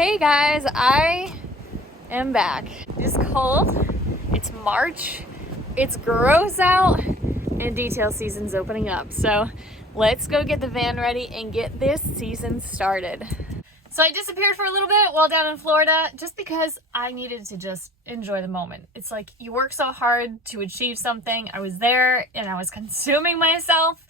Hey guys, I am back. It's cold, it's March, it's gross out, and detail season's opening up. So let's go get the van ready and get this season started. So I disappeared for a little bit while down in Florida just because I needed to just enjoy the moment. It's like you work so hard to achieve something. I was there and I was consuming myself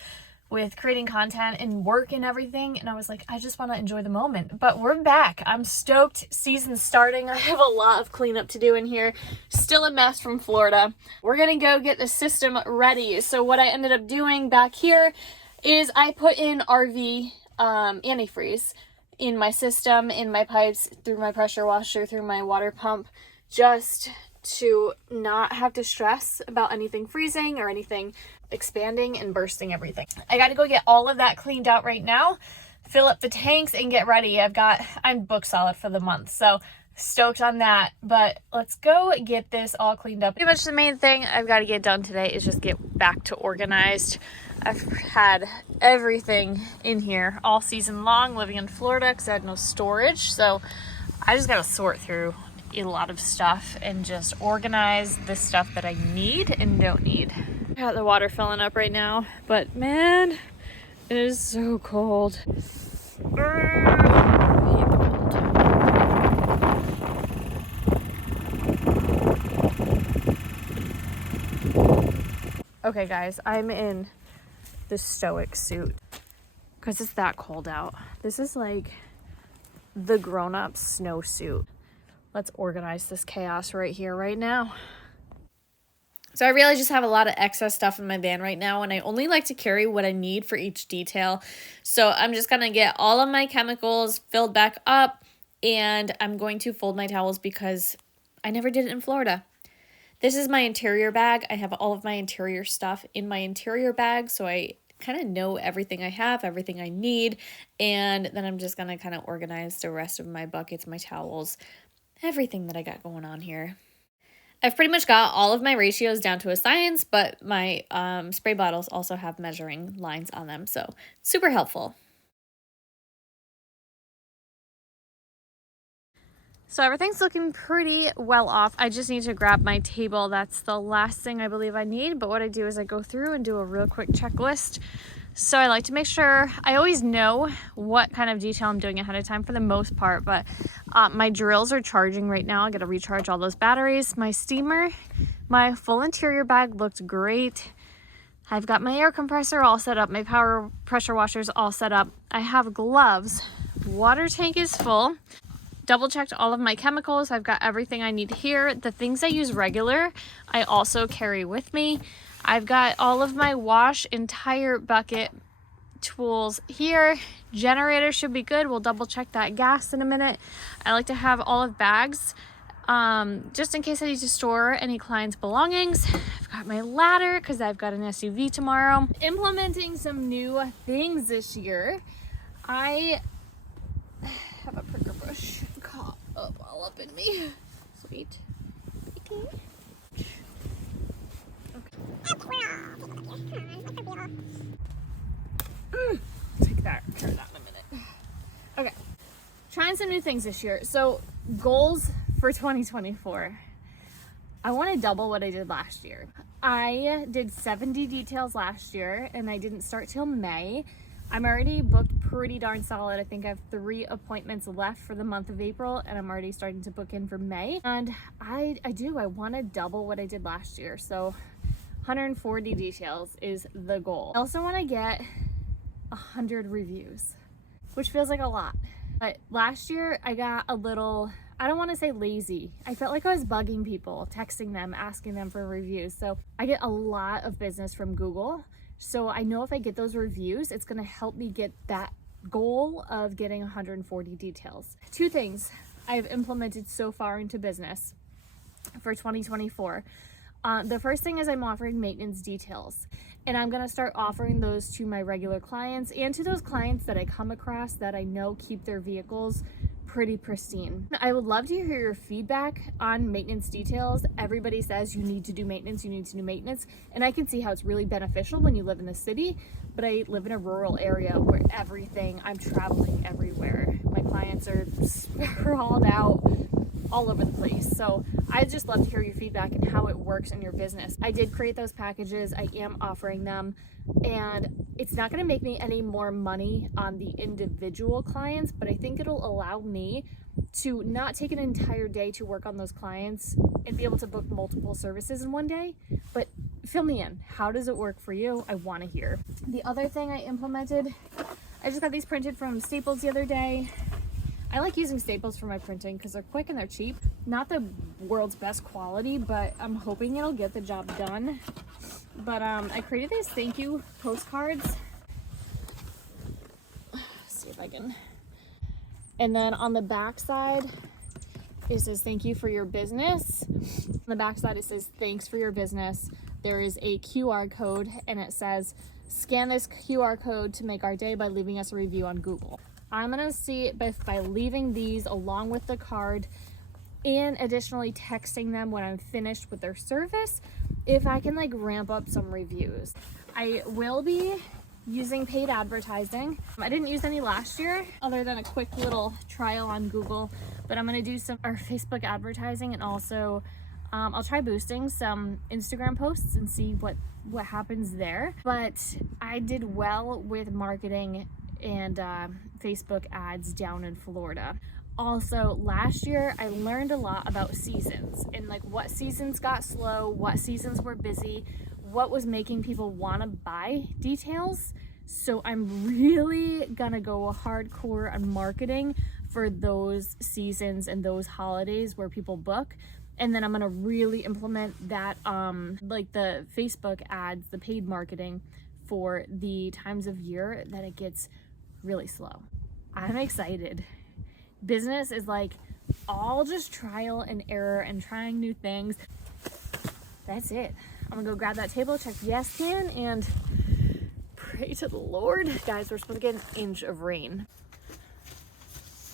with creating content and work and everything, and I was like, I just want to enjoy the moment. But we're back. I'm stoked. Season's starting. I have a lot of cleanup to do in here. Still a mess from Florida. We're gonna go get the system ready. So what I ended up doing back here is I put in RV antifreeze in my system, in my pipes, through my pressure washer, through my water pump, just to not have to stress about anything freezing or anything expanding and bursting everything. I got to go get all of that cleaned out right now, fill up the tanks and get ready. I'm booked solid for the month, so stoked on that. But let's go get this all cleaned up. Pretty much the main thing I've got to get done today is just get back to organized. I've had everything in here all season long living in Florida because I had no storage, so I just got to sort through a lot of stuff and just organize the stuff that I need and don't need. I got the water filling up right now, but man, it is so cold. I hate the cold. Okay guys, I'm in the stoic suit because it's that cold out. This is like the grown-up snowsuit. Let's organize this chaos right here, right now. So I really just have a lot of excess stuff in my van right now, and I only like to carry what I need for each detail. So I'm just going to get all of my chemicals filled back up, and I'm going to fold my towels because I never did it in Florida. This is my interior bag. I have all of my interior stuff in my interior bag, so I kind of know everything I have, everything I need, and then I'm just going to kind of organize the rest of my buckets, my towels, everything that I got going on here. I've pretty much got all of my ratios down to a science, but my spray bottles also have measuring lines on them, so super helpful. So everything's looking pretty well off. I just need to grab my table. That's the last thing I believe I need, but what I do is I go through and do a real quick checklist. So I like to make sure I always know what kind of detail I'm doing ahead of time for the most part, but my drills are charging right now. I got to recharge all those batteries. My steamer, my full interior bag looked great. I've got my air compressor all set up. My power pressure washers all set up. I have gloves. Water tank is full. Double checked all of my chemicals. I've got everything I need here. The things I use regular, I also carry with me. I've got all of my wash entire bucket tools here. Generator should be good. We'll double check that gas in a minute. I like to have all of bags just in case I need to store any clients' belongings. I've got my ladder because I've got an SUV tomorrow. Implementing some new things this year. I have a pricker brush caught up all up in me. Sweet. Okay. Take that, care of that in a minute. Okay, trying some new things this year. So goals for 2024. I want to double what I did last year. I did 70 details last year and I didn't start till May. I'm already booked pretty darn solid. I think I have 3 appointments left for the month of April and I'm already starting to book in for May. And I want to double what I did last year. So 140 details is the goal. I also want to get 100 reviews, which feels like a lot. But last year I got a little, I don't want to say lazy. I felt like I was bugging people, texting them, asking them for reviews. So I get a lot of business from Google. So I know if I get those reviews, it's going to help me get that goal of getting 140 details. 2 things I've implemented so far into business for 2024. The first thing is I'm offering maintenance details, and I'm going to start offering those to my regular clients and to those clients that I come across that I know keep their vehicles pretty pristine. I would love to hear your feedback on maintenance details. Everybody says you need to do maintenance, you need to do maintenance. And I can see how it's really beneficial when you live in the city, but I live in a rural area where I'm traveling everywhere. My clients are sprawled out all over the place. So I'd just love to hear your feedback and how it works in your business. I did create those packages. I am offering them, and it's not going to make me any more money on the individual clients, but I think it'll allow me to not take an entire day to work on those clients and be able to book multiple services in one day. But fill me in. How does it work for you? I want to hear. The other thing I implemented, I just got these printed from Staples the other day. I like using Staples for my printing because they're quick and they're cheap. Not the world's best quality, but I'm hoping it'll get the job done. But I created these thank you postcards. Let's see if I can. And then on the back side, it says thank you for your business. On the back side, it says thanks for your business. There is a QR code and it says scan this QR code to make our day by leaving us a review on Google. I'm gonna see if by leaving these along with the card and additionally texting them when I'm finished with their service, if I can like ramp up some reviews. I will be using paid advertising. I didn't use any last year other than a quick little trial on Google, but I'm gonna do some Facebook advertising, and also I'll try boosting some Instagram posts and see what happens there. But I did well with marketing and Facebook ads down in Florida. Also, last year I learned a lot about seasons and like what seasons got slow, what seasons were busy, what was making people want to buy details. So I'm really gonna go hardcore on marketing for those seasons and those holidays where people book. And then I'm gonna really implement that like the Facebook ads, the paid marketing for the times of year that it gets really slow. I'm excited. Business is like all just trial and error and trying new things. That's it. I'm gonna go grab that table, check the yes can, and pray to the Lord. Guys, we're supposed to get an inch of rain.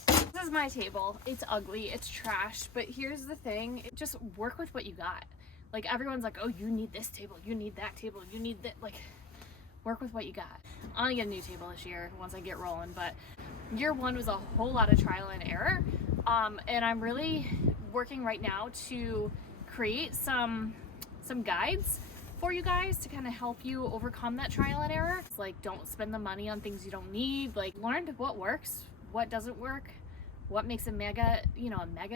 This is my table. It's ugly, it's trash, but here's the thing, just work with what you got. Like everyone's like, oh, you need this table, you need that table, you need that, like work with what you got. I'm gonna get a new table this year once I get rolling, but year one was a whole lot of trial and error. And I'm really working right now to create some guides for you guys to kind of help you overcome that trial and error. It's like, don't spend the money on things you don't need. Like, learn what works, what doesn't work, what makes a mega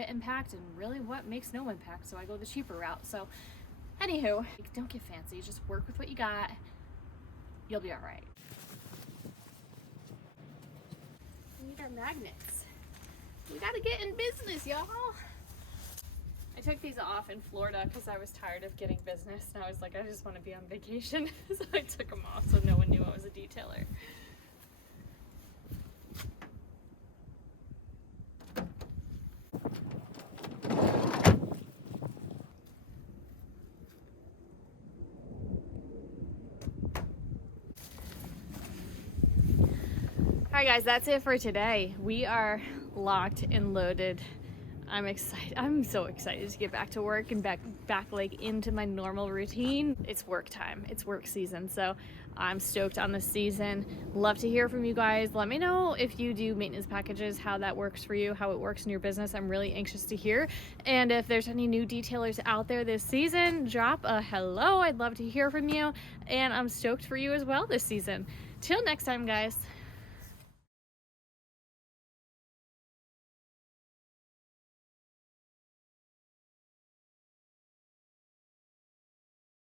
impact, and really what makes no impact. So I go the cheaper route. So anywho, don't get fancy, just work with what you got. You'll be all right. We need our magnets. We gotta get in business, y'all. I took these off in Florida because I was tired of getting business, and I was like, I just want to be on vacation. So I took them off so no one knew I was a detailer. All right, guys, that's it for today. We are locked and loaded. I'm excited. I'm so excited to get back to work and back like into my normal routine. It's work time. It's work season. So I'm stoked on the season. Love to hear from you guys. Let me know if you do maintenance packages, how that works for you, how it works in your business. I'm really anxious to hear. And if there's any new detailers out there this season, drop a hello. I'd love to hear from you. And I'm stoked for you as well this season. Till next time, guys.